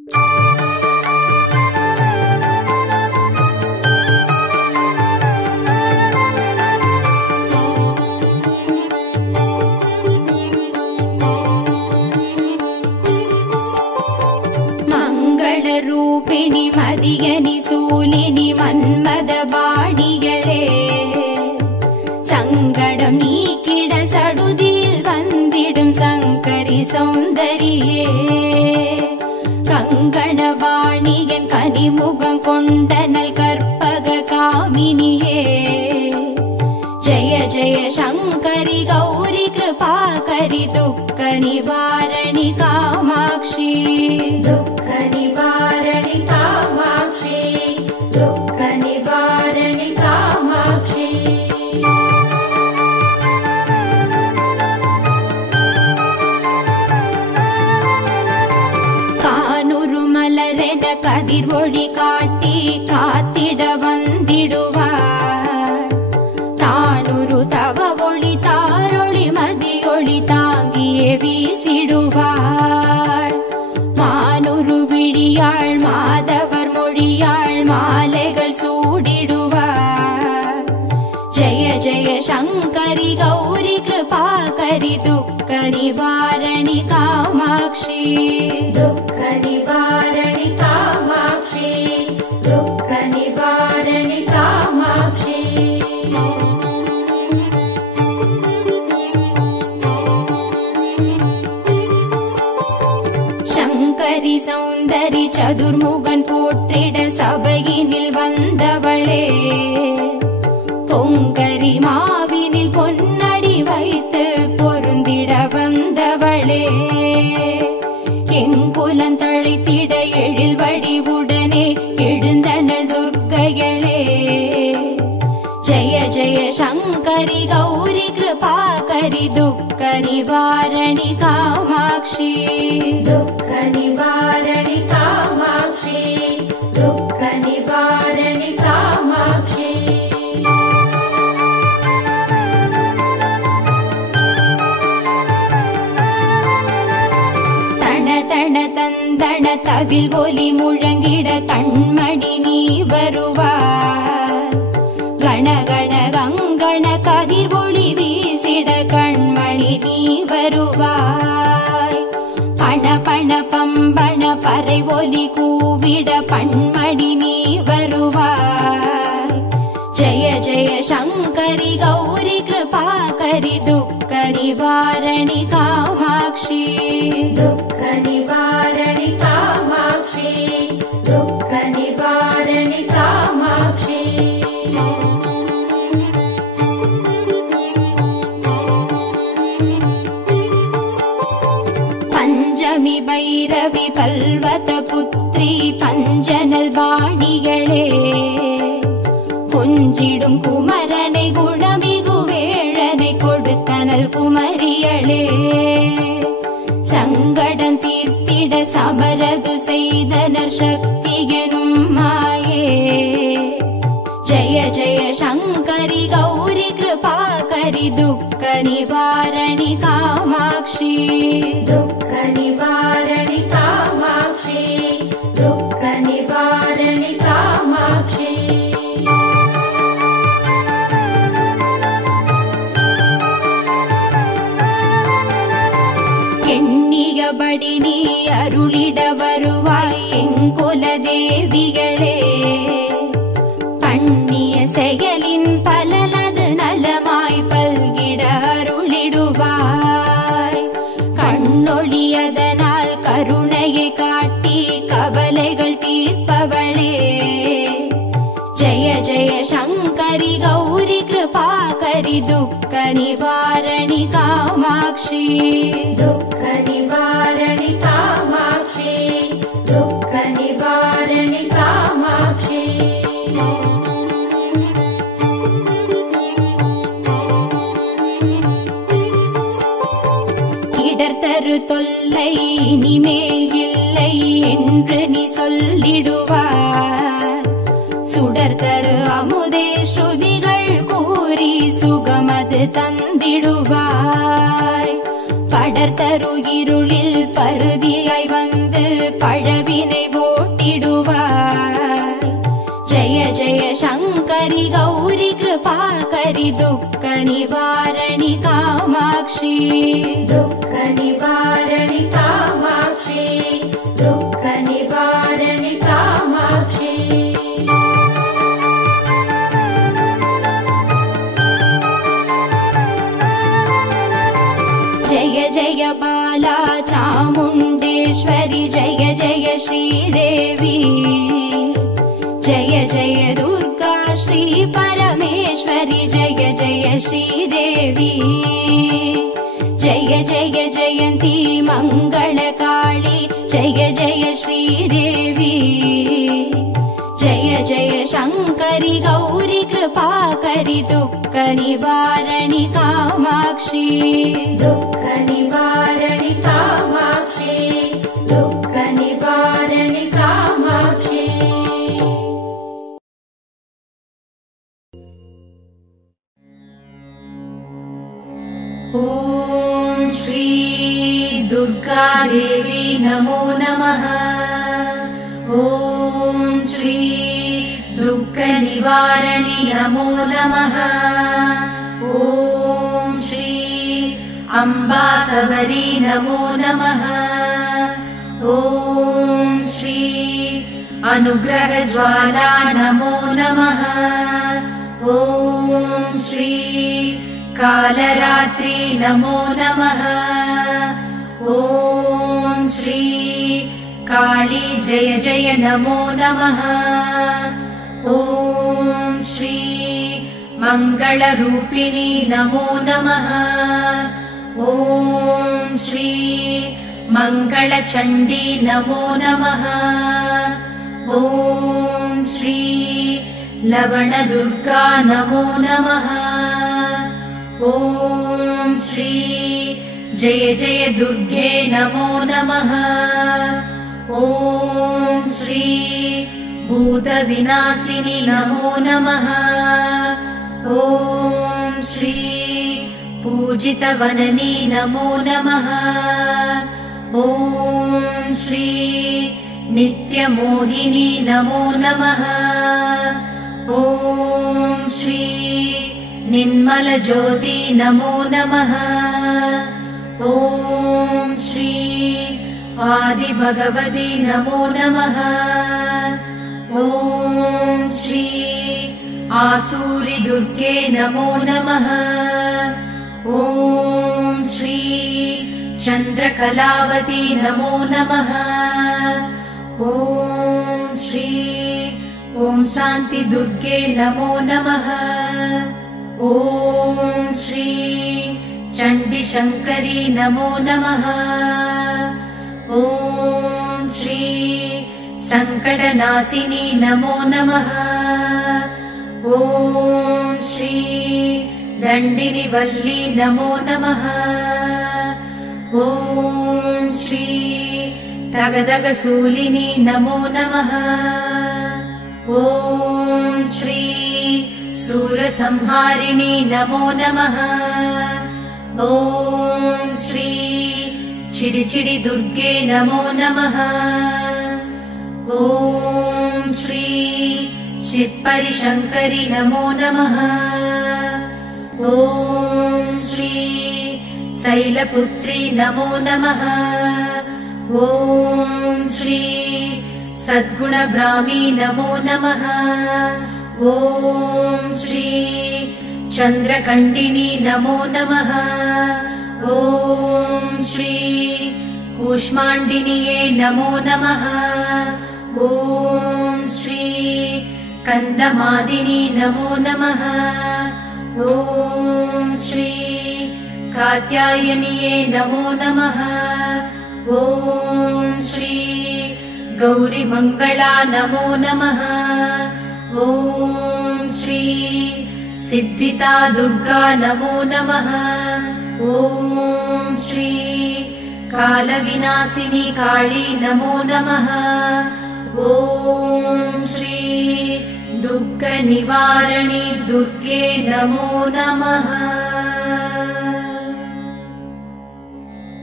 ರೂಪಿಣಿ ಮದಿಯನಿ ಸೂಲಿನಿ ಮನ್ಮದ ಬಾಣಿಗಳೇ சங்கடம் நீக்கிட சடுதியில் வந்திடும் சங்கரி சௌந்தரியே கங்கணவாணியன் கனிமுகம் கொண்டனல் கற்பக காமினியே ஜய ஜய சங்கரி கௌரி கிருபாகரி துக்க நிவாரணி காமாட்சி துக்க நிவாரணி காமாட்சி துக்க நிவாரணி காமாட்சி கானுரு மலரென கதிர் ஒளி காட்டி காத்திட வந்திடுவார் தானுரு தவ ஒளி தாரொளி மதியொளி தாங்கியே வீசிடுவார் மானுரு விழியாள் மாதவர் மொழியாள் மாலைகள் சூடிடுவார் ஜய ஜய சங்கரி கௌரி கிருபாகரி துக்க நிவாரணி காமாட்சி துக்க நிவாரணி காமாட்சி துக்க நிவாரணி காமாட்சி சங்கரி சௌந்தரி சதுர்முகன் போற்றிட சபையினில் வந்தவளே பொங்கரி மாவினில் பொன்னடி வைத்து பொருந்திட வந்தவளே எங்குலன் தழைத்திட எழில் வடிவுடனே எழுந்தனல் துர்க்கைகளே ஜய ஜய சங்கரி கௌரி கிருபாகரி துக்க நிவாரணி காமாட்சி துக்க நிவாரணி காமாட்சி துக்க நிவாரணி காமாட்சி தன தந்தன தவில் ஒலி முழங்கிட கண்மணி நீ வருவார் கணகண கங்கண கதிர் ஒளி வீசிட கண்மணி நீ வருவாய் பண பண பம்பண பறை ஒலி கூவிட பண்மணி நீ வருவாய் ஜய ஜய சங்கரி கௌரி கிருபாகரி துக்க நிவாரணி காமாட்சி துக்க நிவாரணி காமாட்சி துக்க நிவாரணி காமாட்சி பஞ்சமி பைரவி பல்வத புத்ரி பஞ்சனல் வாணிகளே கொஞ்சிடும் குமரனை குணமிகு வேழனை கொடுத்தனல் குமரியளே சங்கடம் தீர்த்திட சமரது செய்தனர் சக்தி எனும் மாயே ஜய ஜய சங்கரி கௌரி கிருபாகரி துக்க நிவாரணி காமாட்சி துக்க நிவாரணி காமாட்சி துக்க நிவாரணி காமாட்சி எண்ணியபடி நீ அருளிட வருவாய் எங்குல தேவிகளே பண்ணிய செயலின் பலனது நலமாய் பல்கிட அருளிடுவாய் கண்ணொழியதனால் கருணையை காட்டி கவலைகள் தீர்ப்பவளே ஜய ஜய சங்கரி கௌரி கிருபாகரி துக்க நிவாரணி காமாட்சி துக்க நிவாரணி காமாட்சி துக்க நிவாரணி காமாட்சி இடர்தரு தொல்லை இனிமேல் இல்லை என்று நீ சொல்லிடுவார் சுடர்தரு அமுதே ஸ்ருதிகள் கூறி சுகமது தந்திடுவாய் படர்தரு இருளில் பருதியாய் வந்து பழவினை ஓட்டிடுவாய். ஜய ஜய சங்கரி கௌரி கிருபாகரி துக்க நிவாரணி காமாட்சி. துக்க நிவாரணி காமாட்சி. துக்க நிவாரணி காமாட்சி. जय जय बाला चामुण्डेश्वरि जय जय श्रीदेवी. जय जय दुर्गा श्री परमेश्वरि जय जय श्रीदेवी. जय जय जयन्ती मङ्गलकाली जय जय श्रीदेवी. जय जय शङ्करि गौरी कृपाकरि दुःख निवारणि कामाक्षी. दुःख निवारणि कामाक्षी. दुःख निवारणि कामाक्षी. ॐ श्री दुर्गा देवी नमो नमः. ॐ श्री दुःख निवारणि नमो नमः. ॐ श्री अम्बा सबरी नमो नमः. ॐ श्री अनुग्रह ज्वाला नमो नमः. ॐ श्री कालरात्रि नमो नमः. ॐ श्री काली जय जय नमो नमः. ॐ श्री मङ्गलरूपिणी नमो नमः. ॐ श्री मङ्गलचण्डी नमो नमः. ॐ श्री लवणदुर्गा नमो नमः. ॐ श्री जय जय दुर्गे नमो नमः. ॐ श्री भूतविनाशिनी नमो नमः. ॐ श्री पूजितवननी नमो नमः. ॐ श्री नित्यमोहिनी नमो नमः. ॐ श्री निर्मलज्योति नमो नमः. ॐ श्री आदिभगवती नमो नमः. ॐ श्री आसूरि दुर्गे नमो नमः. ॐ श्री चन्द्रकलावती नमो नमः. ॐ श्री ॐ शान्ति दुर्गे नमो नमः. ॐ श्री चण्डी शङ्करी नमो नमः. ॐ श्री सङ्कटनाशिनी नमो नमः. ॐ श्री दण्डिनि वल्ली नमो नमः. ॐ श्री तगदगसूलिनी नमो नमः. ॐ श्री सूरसंहारिणी नमो नमः. ॐ श्री चिडिचिडि दुर्गे नमो नमः. ॐ श्री शित्परि शङ्करि नमो नमः. ॐ श्री शैलपुत्री नमो नमः. ॐ श्री सद्गुणब्राह्मी नमो नमः. ॐ श्री चन्द्रकण्डिनी नमो नमः. ॐ श्री कूष्माण्डिन्ये नमो नमः. ॐ श्री कन्दमादिनी नमो नमः. ॐ श्री कात्यायन्ये नमो नमः. ॐ श्री गौरीमङ्गला नमो नमः. ॐ श्री सिद्धिता दुर्गा नमो नमः. ॐ श्री कालविनाशिनी काली नमो नमः. ॐ श्री दुःख निवारणी दुर्गे नमो नमः.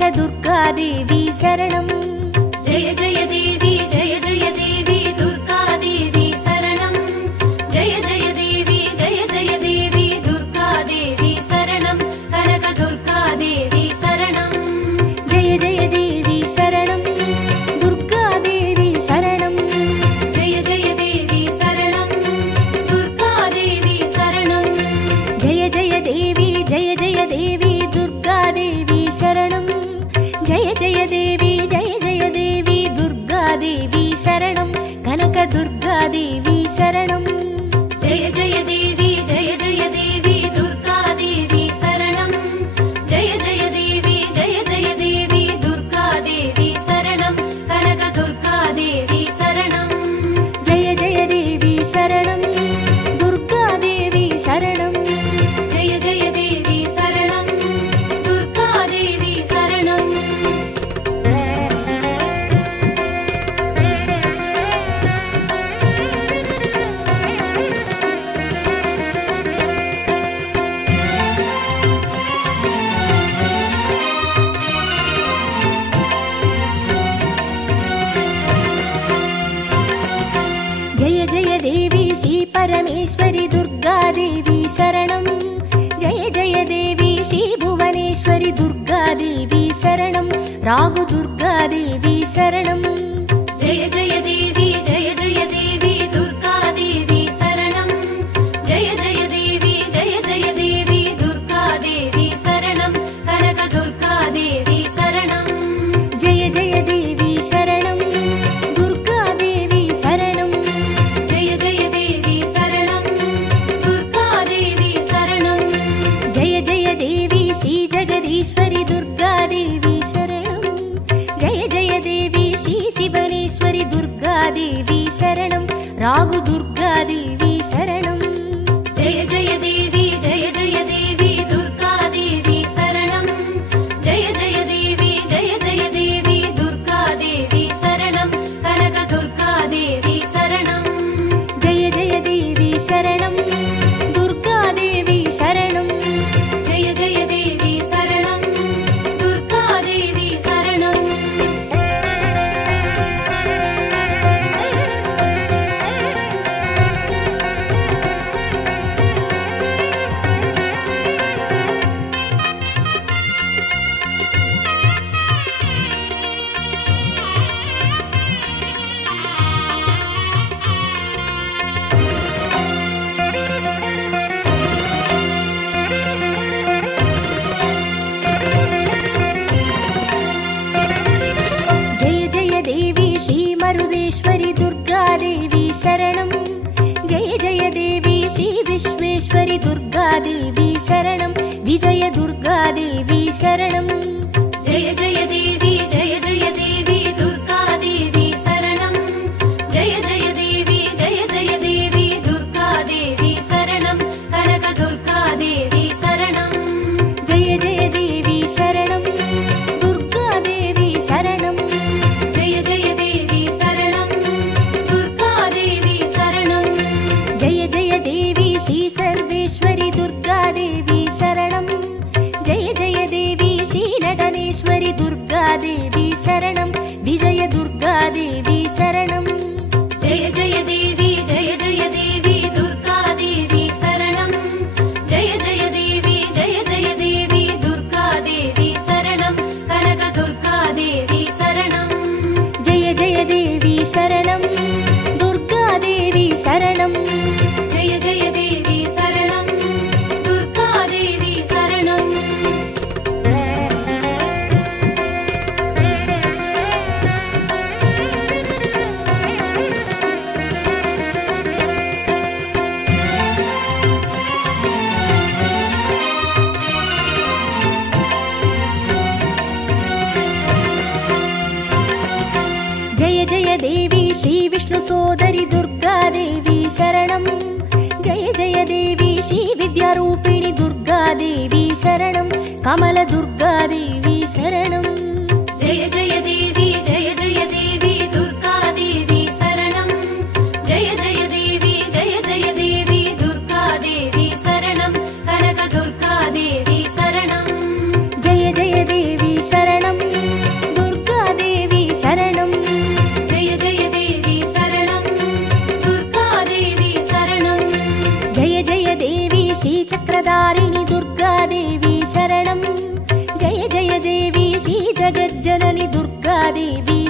कनकदुर्गादेवी शरणम् जय जय देवी दुर्गादेवी शरणम् जय जय देवी दुर्गादेवी शरणम् कनकदुर्गादेवी शरणम् जय जय देवी शरणम् दुर्गादेवी शरणम् जय जय देवी शरणम् दुर्गादेवी शरणम् जय जय देवी दुर्गादेवी शरणम् जय जय देवी दुर्गादेवी शरणम् कनकदुर्गादेवी शरणम् जय जय देवी दुर्गादेवी शरणम् जय जय देवी दुर्गादेवी शरणम् कनकदुर्गादेवी शरणम् जय जय देवी शरणम् दुर्गादेवी शरणम् जय जय देवी शरणम् दुर्गादेवी शरणम् जय जय देवी श्री परमेश्वरी दुर्गादेवी शरणम् जय जय देवी श्री भुवनेश्वरी दुर्गादेवी शरणम् रागु दुर्गादेवी शरणम् जय जय देवी दुर्गादेवी शरणम् जय जय देवी दुर्गादेवी शरणम् कनकदुर्गादेवी शरणम् जय जय देवी शरणम् दुर्गादेवी शरणम् जय जय देवी शरणम् दुर्गादेवी शरणम् जय जय देवी श्री जगदीश्वरी दुर्गादेवी शरणम् जय जय देवी श्री शिवनेश्वरी दुर्गादेवी शरणम् रागु दुर्गादेवी शरणम् जय जय देवी दुर्गादेवी शरणम् जय जय देवी दुर्गादेवी शरणम् कनकदुर्गादेवी शरणम् जय जय देवी शरणम् दुर्गादेवी शरणम् जय जय देवी शरणम् दुर्गादेवी शरणम् जय जय देवी श्री मरुदेश्वरी दुर्गादेवी शरणम् जय जय देवी श्री विश्वेश्वरी दुर्गादेवी शरणम् विजय दुर्गादेवी शरणम् जय जय देवी दुर्गादेवी शरणम् जय जय देवी दुर्गादेवी शरणम् कनकदुर्गादेवी शरणम् जय जय देवी शरणम् दुर्गादेवी शरणम् जय जय देवी शरणम् दुर्गादेवी शरणम् जय जय देवी श्री सर्वेश्वरी दुर्गादेवी शरणम् जय जय देवी श्री नटनेश्वरी दुर्गादेवी शरणम् विजय दुर्गादेवी शरणम् जय जय देवी दुर्गादेवी शरणम् जय जय देवी दुर्गादेवी शरणम् कनकदुर्गादेवी शरणम् जय जय देवी शरणम् दुर्गादेवी शरणम् जय जय देवी शरणम् दुर्गादेवी शरणम् जय जय देवी श्री विष्णु सोदरी दुर्गादेवी शरणम् जय जय देवी श्री विद्यारूपिणी दुर्गादेवी शरणम् कमल दुर्गादेवी शरणम् जय जय देवी दुर्गादेवी शरणम् जय जय देवी दुर्गादेवी शरणम् कनकदुर्गादेवी शरणम् जय जय देवी शरणम्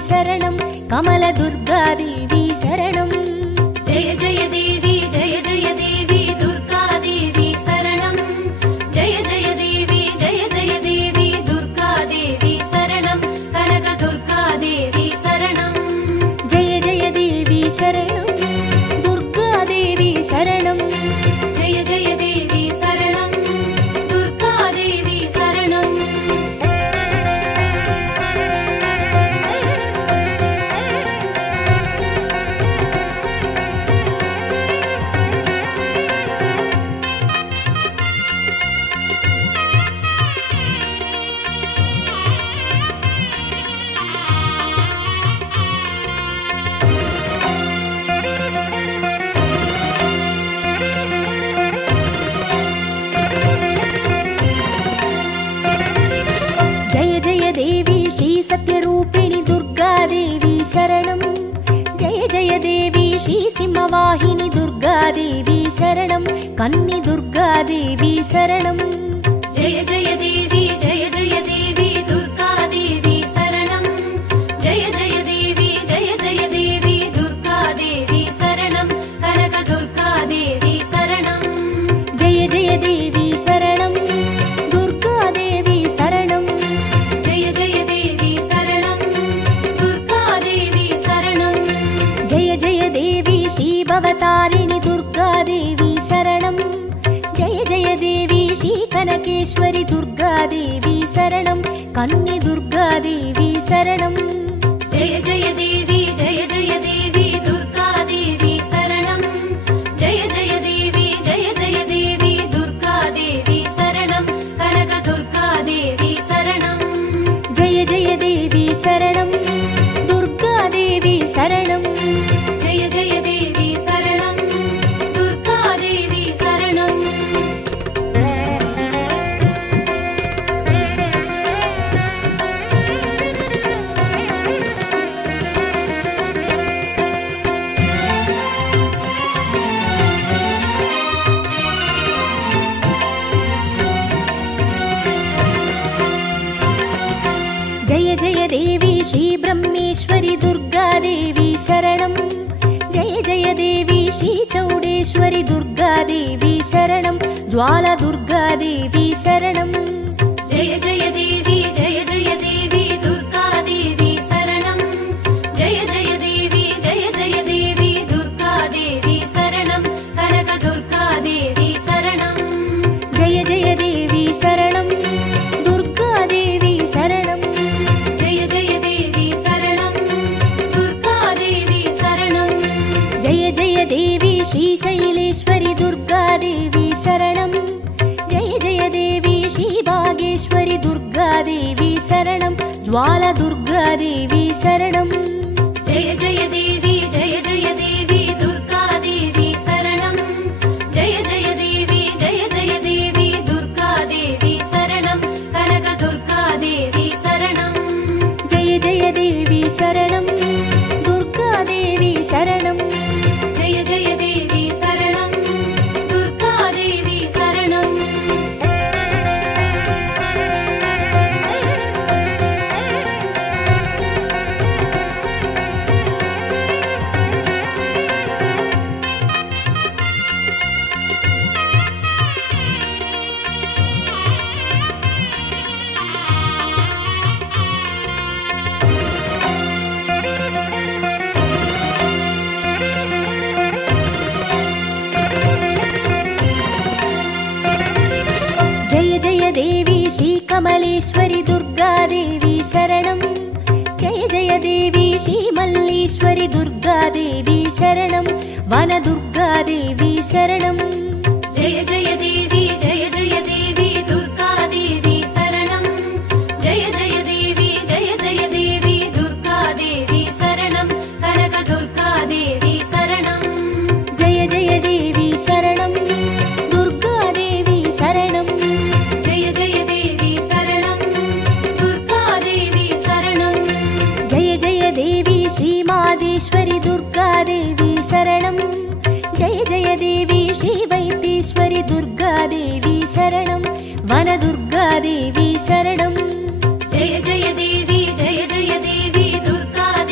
शरणं कमलदुर्गादेवी शरणं जय जय देवी दुर्गादेवी शरणं जय जय देवी दुर्गादेवी शरणं कनकदुर्गादेवी शरणं जय जय देवी शरणं दुर्गादेवी शरणं जय जय देवी शरणं दुर्गादेवी शरणं देवी श्री सत्यरूपिणी दुर्गादेवी शरणं जय जय देवी श्री सिंहवाहिनी दुर्गादेवी शरणं कन्नी दुर्गादेवी शरणं जय जय देवी दुर्गादेवी शरणं जय जय देवी दुर्गादेवी शरणं कनकदुर्गादेवी शरणं जय जय देवी शरणं दुर्गादेवी शरणं जय जय देवी शरणं दुर्गादेवी शरणं जय जय देवी श्री भवतारिणी दुर्गादेवी शरणं जय जय देवी श्री कनकेश्वरी दुर्गादेवी शरणं कन्नी दुर्गादेवी शरणं जय जय देवी दुर्गादेवी शरणं जय जय देवी दुर्गादेवी शरणं कनकदुर्गादेवी शरणं जय जय देवी शरणं दुर्गादेवी शरणं जय जय देवी शरणं दुर्गादेवी शरणं जय जय देवी श्री ब्रह्मेश्वरी दुर्गादेवी शरणं जय जय देवी श्री चौडेश्वरी दुर्गादेवी शरणं ज्वाला दुर्गादेवी शरणं जय जय देवी दुर्गादेवी शरणं जय जय देवी दुर्गादेवी शरणं कनकदुर्गादेवी शरणं जय जय देवी शरणं दुर्गादेवी शरणं जय जय देवी शरणं दुर्गादेवी शरणं जय जय देवी श्री शैलेश्वरी दुर्गादेवी शरणं जय जय देवी श्री भागेश्वरी दुर्गादेवी शरणं ज्वाला दुर्गादेवी शरणं जय जय देवी दुर्गादेवी शरणं जय जय देवी दुर्गादेवी शरणं कनकदुर्गादेवी शरणं जय जय देवी शरणं दुर्गादेवी शरणं जय जय देवी शरणं दुर्गादेवी शरणं जय जय देवी श्री कमलेश्वरी दुर्गादेवी शरणं जय जय देवी श्री मल्लेश्वरी दुर्गादेवी शरणं वनदुर्गादेवी शरणं जय जय देवी दुर्गादेवी शरणं जय जय देवी दुर्गादेवी शरणं कनकदुर्गादेवी शरणं जय जय देवी शरणं दुर्गादेवी शरणं जय जय देवी शरणं दुर्गादेवी शरणं जय जय देवी श्री मादेश्वरी दुर्गादेवी शरणं जय जय देवी श्री वैद्येश्वरी दुर्गादेवी शरणं वनदुर्गादेवी शरणं जय जय देवी दुर्गादेवी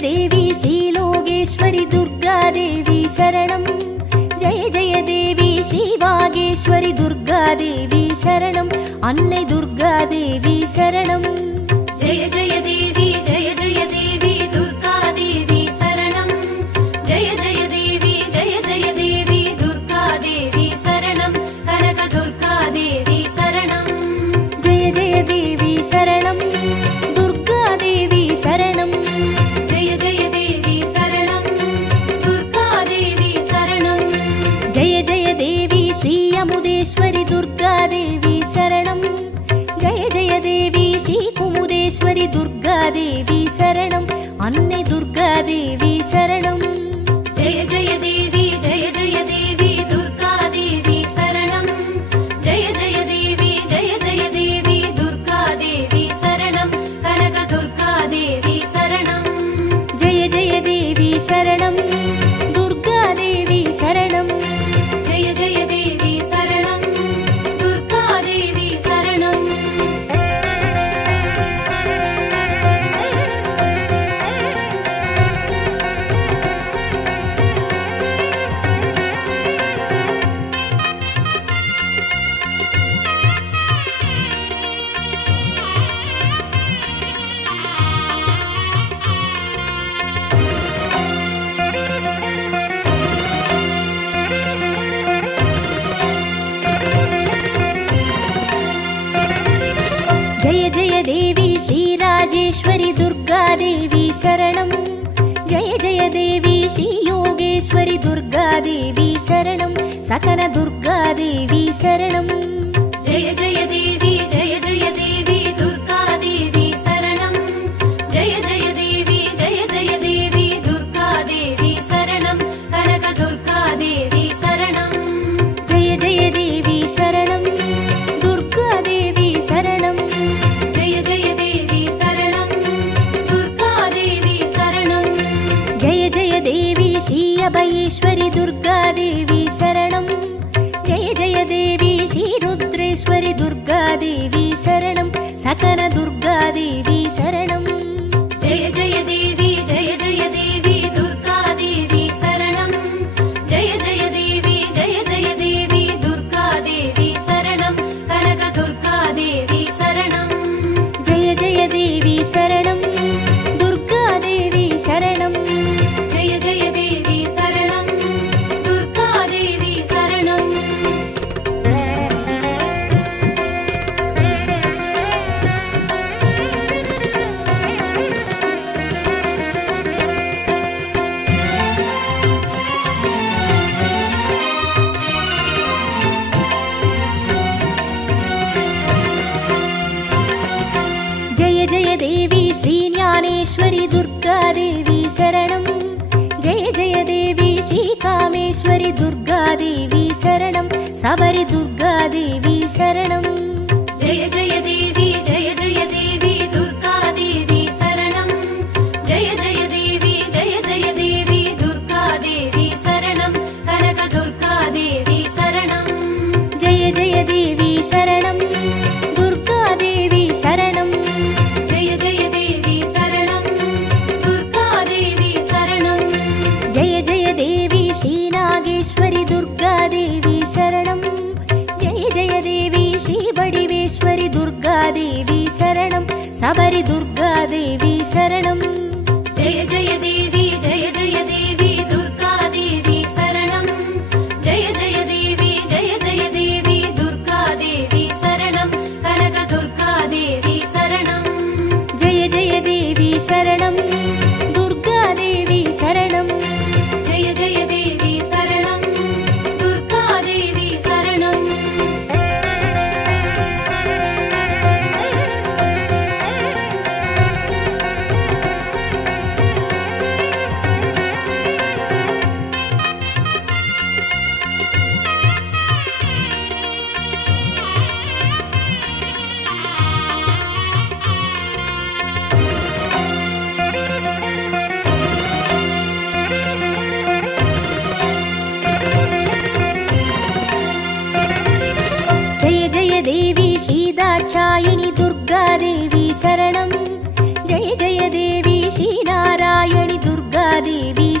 देवी श्रीलोकेश्वरि दुर्गा देवी शरणं जय जय देवी श्रीवागेश्वरि दुर्गा देवी शरणं अन्नै दुर्गा देवी शरणं जय जय देवी दुर्गा देवी शरणं जय जय देवी दुर्गा देवी शरणं कनक दुर्गा देवी शरणं जय जय देवी शरणं दुर्गा देवी शरणं जय जय देवी शरणं दुर्गा देवी शरणं जय जय देवी श्री अमुदेश्वरि दुर्गा देवी शरणं जय जय देवी श्री कुमुदेश्वरि दुर्गा देवी शरणं अन्नै दुर्गा देवी शरणं जय जय देवी दुर्गा देवी शरणं जय जय देवी दुर्गा देवी शरणं कनक दुर्गा देवी शरणं जय जय देवी शरणं दुर्गा देवी शरणं जय जय देवी शरणं दुर्गा देवी शरणं जय जय देवी श्रीराजेश्वरि दुर्गा देवी शरणं जय जय देवी श्रीयोगेश्वरि दुर्गा देवी शरणं सकल दुर्गा देवी शरणं जय जय देवी दुर्गा देवी शरणं जय जय देवी दुर्गा देवी शरणं कनक दुर्गा देवी शरणं जय जय देवी शरणं दुर्गा देवी शरणं जय जय देवी शरणं दुर्गा देवी शरणं जय जय देवी श्री अभयेश्वरि दुर्गा देवी शरणं जय जय देवी श्री रुद्रेश्वरि दुर्गा देवी शरणं सकल दुर्गा देवी शरणं जय जय देवी दुर्गा देवी शरणं जय जय देवी दुर्गा देवी शरणं कनक दुर्गा देवी शरणं जय जय देवी शरणं दुर्गा देवी शरणं जय जय देवी शरणं दुर्गा देवी शरणं जय जय देवी श्रीज्ञानेश्वरि दुर्गा देवी शरणं जय जय देवी श्रीकामेश्वरि दुर्गा देवी शरणं सबरि दुर्गा देवी शरणं जय जय देवी दुर्गा देवी शरणं जय जय देवी दुर्गा देवी शरणं कनक दुर्गा देवी शरणं जय जय देवी शरणं दुर्गा देवी शरणं जय जय देवी शरणं दुर्गा देवी शरणं जय जय देवी श्रीनागेश्वरि दुर्गा देवी शरणं जय जय देवी श्रीबडिवेश्वरि दुर्गा देवी शरणं सबरि दुर्गा देवी शरणं जय जय देवी दुर्गा देवी शरणं जय जय देवी दुर्गा देवी शरणं कनक दुर्गा देवी शरणं जय जय देवी शरणं दुर्गा देवी शरणं जय जय देवी शरणं दुर्गा देवी शरणं देवी श्रीदाक्षायिणी दुर्गा देवी शरणं जय जय देवी श्रीनारायणि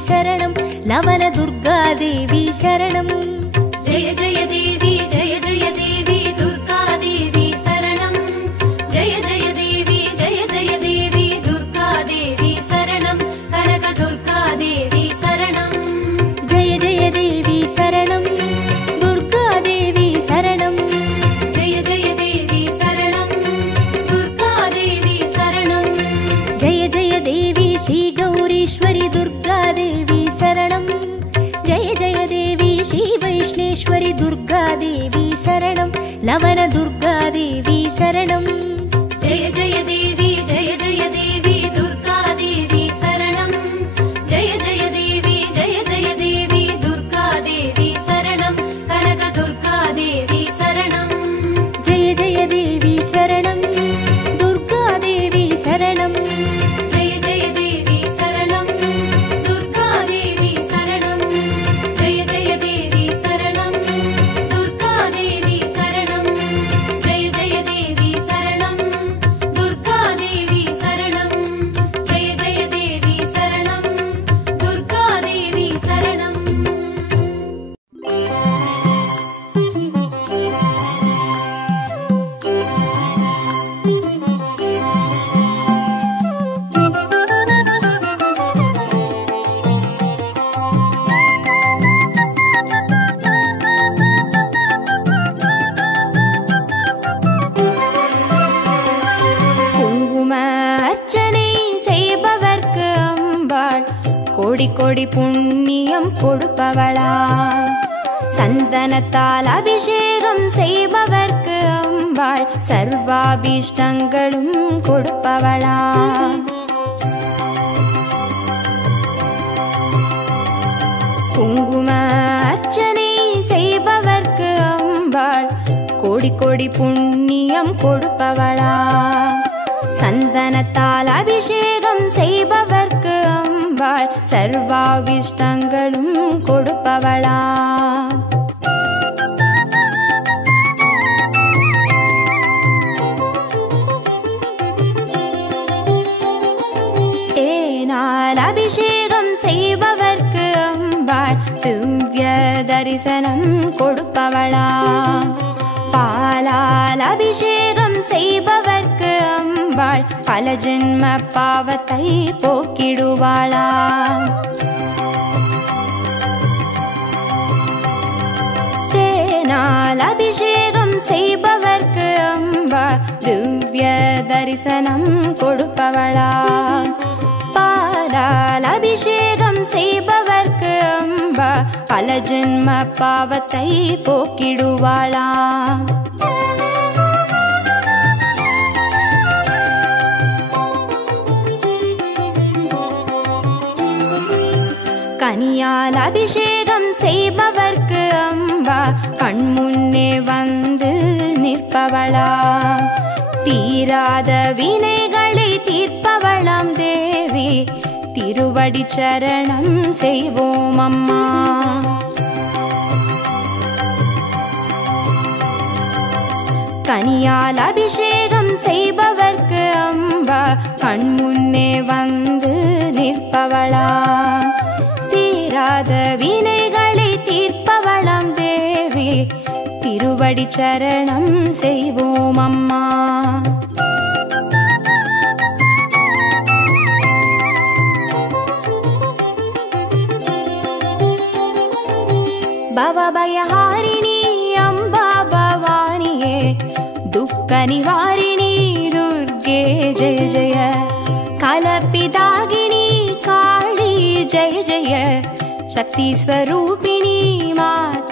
शरणं लवन दुर्गा देवी शरणं जय जय देवी दुर्गा देवी शरणं जय जय देवी दुर्गा देवी शरणं कनक दुर्गा देवी शरणं जय जय देवी शरणं दुर्गा देवी शरणं जय जय देवी शरणं दुर्गा देवी शरणं जय जय देवी श्री गौरीश्वरी दुर्गा देवी शरणं जय जय देवी श्री वैष्णेश्वरी दुर्गा देवी शरणं लवन दुर्गा देवी शरणं जय जय देवी दुर्गा देवी शरणं जय जय देवी दुर्गा देवी शरणं कनक दुर्गा देवी शरणं जय जय देवी शरणं दुर्गा देवी शरणं जय जय देवी शरणं दुर्गा देवी शरणं जय जय देवी शरणं दुर्गा देवी शरणं जय जय देवी शरणं दुर्गा देवी शरणं जय जय देवी शरणं दुर्गा देवी शरणं குங்கும அர்ச்சனை செய்பவர்க்கு அம்பாள் கோடி கோடி புண்ணியம் கொடுப்பவளா சந்தனத்தால் அபிஷேகம் செய்பவர்க்கு அம்பாள் சர்வாபீஷ்டங்களும் கொடுப்பவளா குங்கும அர்ச்சனை செய்பவர்க்கு அம்பாள் கோடி கோடி புண்ணியம் கொடுப்பவளா சந்தனத்தால் அபிஷேகம் செய்பவர்க்கு அம்பாள் சர்வாபிஷ்டங்களும் கொடுப்பவளா தேனால் அபிஷேகம் செய்பவர்க்கு அம்பாள் திவ்ய தரிசனம் கொடுப்பவளா பாலால் அபிஷேகம் செய்பவர்க்கு அம்பாள் பல ஜென்ம பாவத்தை போக்கிடுவாளா தேனால் அபிஷேகம் செய்பவர்க்கு அம்பாள் திவ்ய தரிசனம் கொடுப்பவளா பாலால் அபிஷேகம் செய்பவர்க்கு அம்பா பல ஜென்ம பாவத்தை போக்கிடுவாளா கனியால் அபிஷேகம் செய்பவர்க்கு அம்பா கண்முன்னே வந்து நிற்பவளா தீராத வினைகளை தீர்ப்பவளாம் தேவி திருவடி சரணம் செய்வோம் அம்மா கனியால் அபிஷேகம் செய்பவர்க்கு அம்பா கண்முன்னே வந்து நிற்பவளா தீராத வினைகளை தீர்ப்பவளாம் தேவி திருவடி சரணம் செய்வோம் அம்மா பவபயஹாரிணி அம்பா பவானியே துக்க நிவாரிணி துர்गे जय जय கலப்பிதாகினி காளி जय जय शक्ति स्वरूपिणी मा